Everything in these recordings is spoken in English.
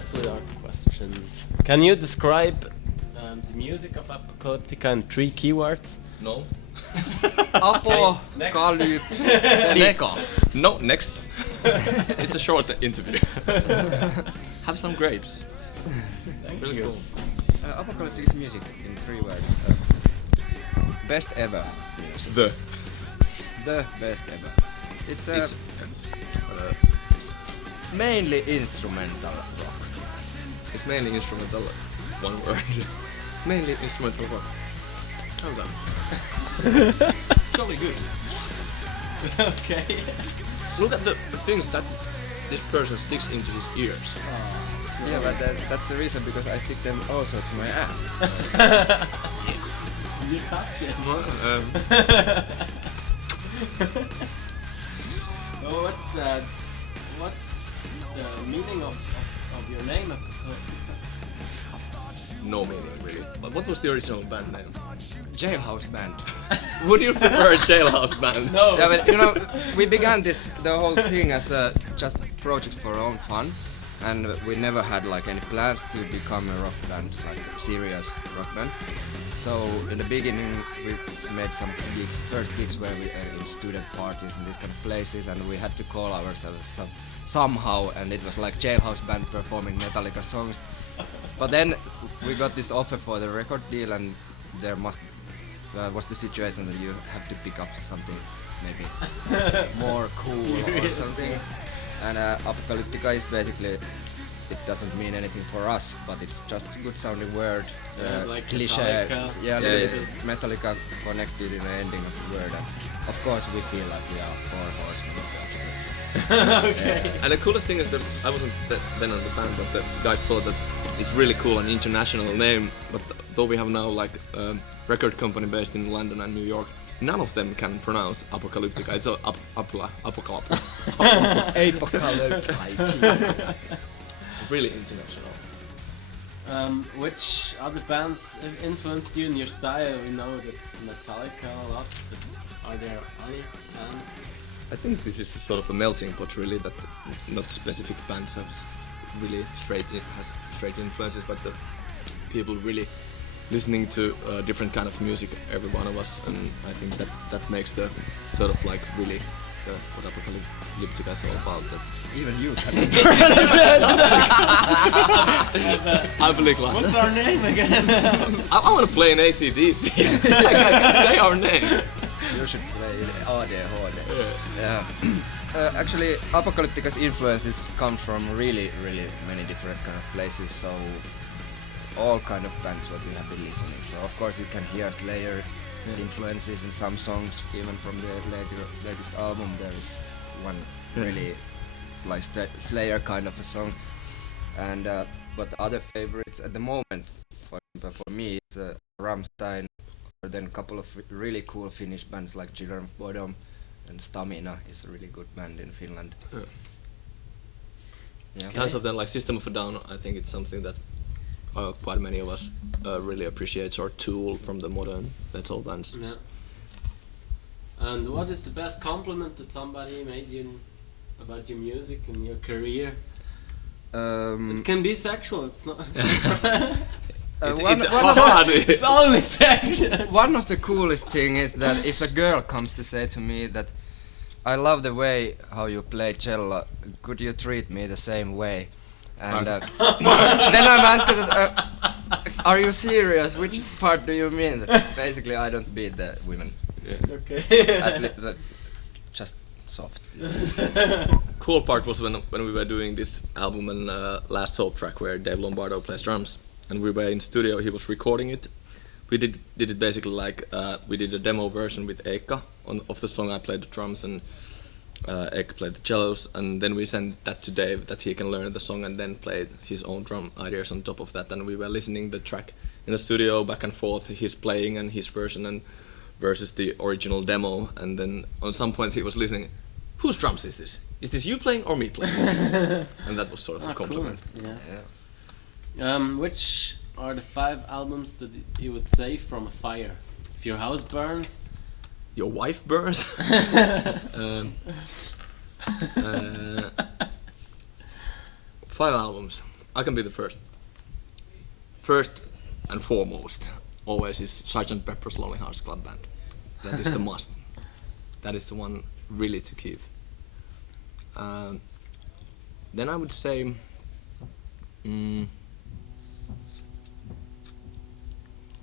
start with our questions. Can you describe the music of Apocalyptica in 3 keywords? No. Apocalyptica. No, next. It's a short interview. Have some grapes. Really cool. Apocalyptica's music in 3 words. Best ever music. The best ever. It's mainly instrumental rock. It's mainly instrumental. One word. Mainly instrumental rock. Well done. Jolly good. Okay. Look at the things that this person sticks into his ears. Yeah, but that's the reason, because I stick them also to my ass. You touch it. Well, what's the meaning of your name? No meaning really. But what was the original band name? Jailhouse band. Would you prefer a jailhouse band? No. Yeah, but we began the whole thing as just a project for our own fun, and we never had like any plans to become a rock band, like a serious rock band. So in the beginning we made some gigs, first gigs where we in student parties and these kind of places, and we had to call ourselves somehow, and it was like Jailhouse band performing Metallica songs. But then we got this offer for the record deal, and there was the situation that you have to pick up something maybe more cool or something. And Apocalyptica is basically, it doesn't mean anything for us, but it's just a good sounding word. Like cliche. Metallica. Metallica connected in the ending of the word. And of course we feel like we are 4 horsemen of the apocalypse. Okay. And the coolest thing is that I wasn't then on the band, but the guys thought that it's really cool and international name. But though we have now like a record company based in London and New York, none of them can pronounce Apocalyptica. It's Apocalyptica. Apocalyptica. Really international. Which other bands influenced you in your style? We know that's Metallica a lot, but are there other bands? I think this is sort of a melting pot, really, that not specific bands have really straight influences, but the people really listening to different kind of music, every one of us, and I think that makes the sort of like really what Apocalyptica is all about. That Even you can. I believe like. What's our name again? I want to play an AC/DC. I can't say our name. You should play ADHD. Yeah. Actually, Apocalyptica's influences come from really many different kind of places. So all kind of bands what we have been listening. So of course you can hear Slayer influences in some songs, even from the latest album. There is one really like Slayer kind of a song. And but other favorites at the moment, for example, for me, is Rammstein, or then a couple of really cool Finnish bands like Children of Bodom, and Stamina is a really good band in Finland. Yeah. Kinds of then like System of a Down. I think it's something that quite many of us really appreciates, or Tool from the modern metal bands. Yeah. And what is the best compliment that somebody made you about your music and your career? It can be sexual. It's not. It's always sexual. One of the coolest thing is that if a girl comes to say to me that I love the way how you play cello, could you treat me the same way? And then I'm asked, are you serious? Which part do you mean? Basically, I don't beat the women. Yeah. Okay. Just soft. Cool part was when we were doing this album and Last Hope track where Dave Lombardo plays drums, and we were in studio. He was recording it. We did it basically like we did a demo version with Eka of the song. I played the drums and Eka played the cellos, and then we sent that to Dave that he can learn the song and then play his own drum ideas on top of that. And we were listening the track in the studio back and forth, his playing and his version and versus the original demo. And then on some point he was listening, whose drums is this? Is this you playing or me playing? And that was sort of a compliment. Cool. Yes. Which are the 5 albums that you would save from a fire? If your house burns? Your wife burns? 5 albums. I can be the first. First and foremost, always is Sgt. Pepper's Lonely Hearts Club Band. That is the must. That is the one really to keep. Then I would say,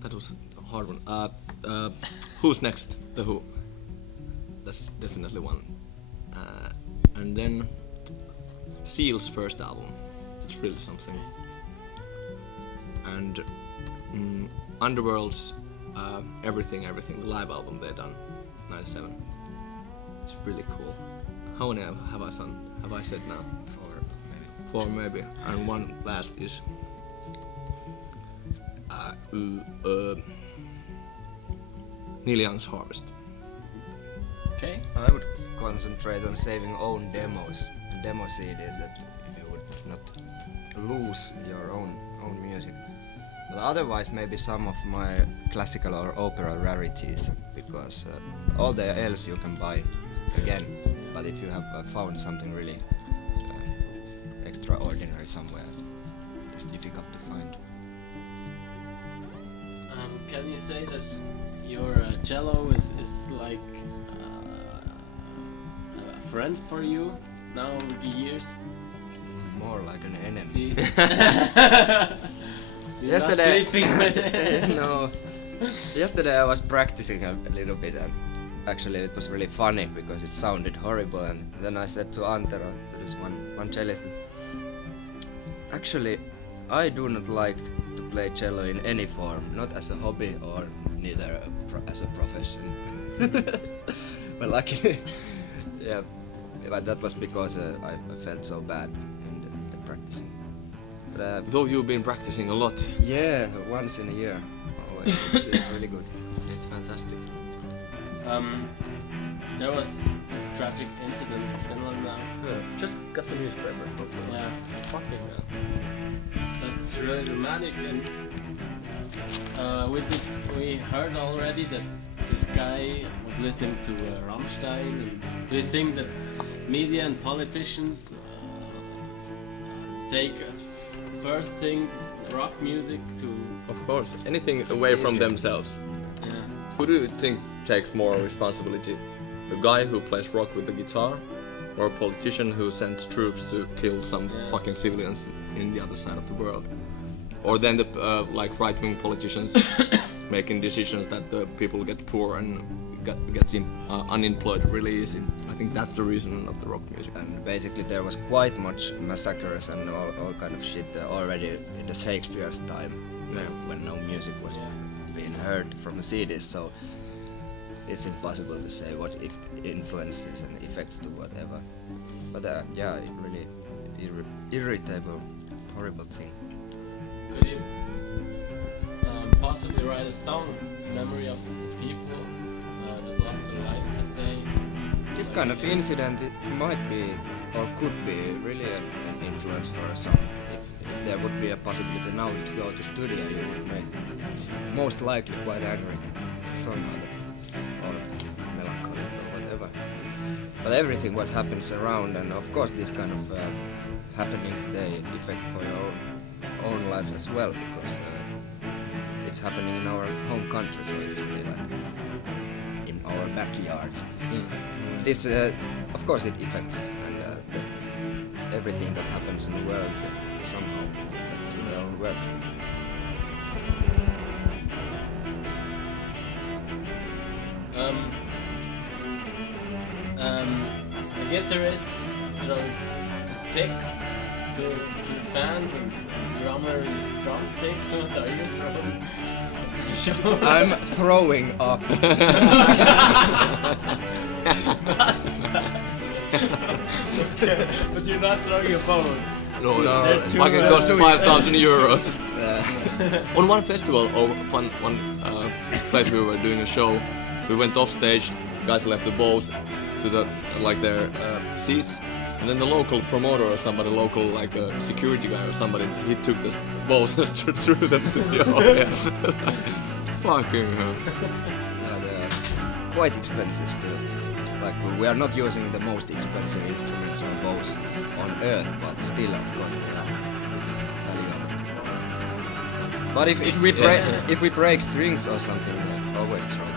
that was a hard one. Who's next? The Who. That's definitely one. And then Seal's first album. It's really something. And Underworld's Everything, the live album they done, 97. It's really cool. How many have I said now? Four maybe. And one last is Neil Young's Harvest. Okay. I would concentrate on saving own demos, demo CDs, that you would not lose your own music. But otherwise, maybe some of my classical or opera rarities, because all the else you can buy again. But if you have found something really extraordinary somewhere, it's difficult to find. Can you say that your cello is like a friend for you now over the years? More like an enemy. Yesterday, no. Yesterday I was practicing a little bit, and actually it was really funny because it sounded horrible. And then I said to Antero, to this one cellist, actually I do not like to play cello in any form, not as a hobby or neither as a profession. But luckily, yeah. But that was because I felt so bad in the practicing. But, Though you've been practicing a lot. yeah, once in a year. Always. It's really good. It's fantastic. There was this tragic incident in Finland now. Yeah, just got the newspaper from Yeah, fucking hell. that's really dramatic, and we heard already that this guy was listening to Rammstein. And do you think that media and politicians take as first thing rock music to? Of course, anything away from themselves. Yeah. Who do you think takes more responsibility? The guy who plays rock with the guitar, or a politician who sends troops to kill some fucking civilians in the other side of the world? Or then the like right-wing politicians making decisions that the people get poor and gets unemployed really easy. I think that's the reason of the rock music. And basically there was quite much massacres and all kind of shit already in the Shakespeare's time, when no music was being heard from CDs. So it's impossible to say what influences and effects to whatever. But yeah, it really irritable, horrible thing. Could you possibly write a song in memory of the people that lost their life that day? This kind of incident, it might be or could be really an influence for a song. If there would be a possibility now to go to studio, you would make most likely quite angry song out of it, or melancholic or whatever. But everything what happens around, and of course this kind of happenings, they affect for your own life as well, because it's happening in our home country, so it's really like in our backyards. This, of course, it affects, and everything that happens in the world somehow affects their own work. A guitarist throws his picks to fans, and the drummer is drumsticks. What are you throwing? Show. I'm throwing up. But you're not throwing your phone. No, No, it fucking cost 5,000 euros. Yeah. On one festival or one place we were doing a show, we went off stage. Guys left the bows to the their seats, and then the local promoter or somebody, local security guy or somebody, he took the bows and threw them to the audience. Fucking hell. Yeah, they are quite expensive still. Like, we are not using the most expensive instruments or bows on earth, but still, of course, they are But if we break strings or something, we always throw.